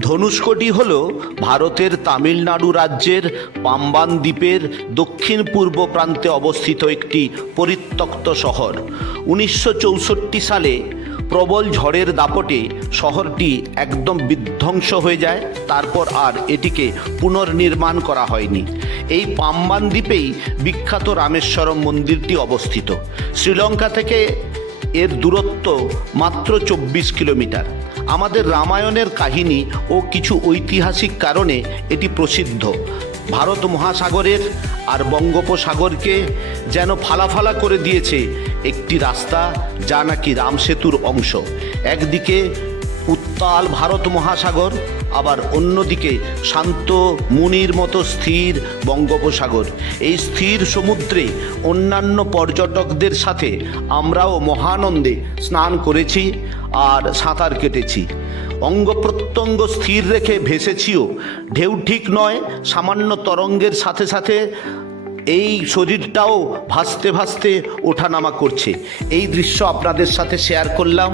ধনুষ্কোটি হল ভারতের তামিলনাড়ু রাজ্যের পাম্বান দ্বীপের দক্ষিণ পূর্ব প্রান্তে অবস্থিত একটি পরিত্যক্ত শহর। 1964 সালে প্রবল ঝড়ের দাপটে শহরটি একদম বিধ্বংস হয়ে যায়। তারপর আর এটিকে পুনর্নির্মাণ করা হয়নি। এই পাম্বান দ্বীপেই বিখ্যাত রামেশ্বরম মন্দিরটি অবস্থিত। শ্রীলঙ্কা থেকে এর দূরত্ব মাত্র 24 কিলোমিটার। আমাদের রামায়ণের কাহিনী ও কিছু ঐতিহাসিক কারণে এটি প্রসিদ্ধ। ভারত মহাসাগরের আর বঙ্গোপসাগরকে যেন ফালাফালা করে দিয়েছে একটি রাস্তা, যা নাকি রাম সেতুর অংশ। একদিকে উত্তাল ভারত মহাসাগর, আবার অন্যদিকে শান্ত মুনির মতো স্থির বঙ্গোপসাগর। এই স্থির সমুদ্রে অন্যান্য পর্যটকদের সাথে আমরাও মহানন্দে স্নান করেছি আর সাঁতার কেটেছি। অঙ্গ প্রত্যঙ্গ স্থির রেখে ভেসেছিও। ঢেউ ঠিক নয়, সামান্য তরঙ্গের সাথে সাথে এই শরীরটাও ভাসতে ভাসতে ওঠানামা করছে। এই দৃশ্য আপনাদের সাথে শেয়ার করলাম।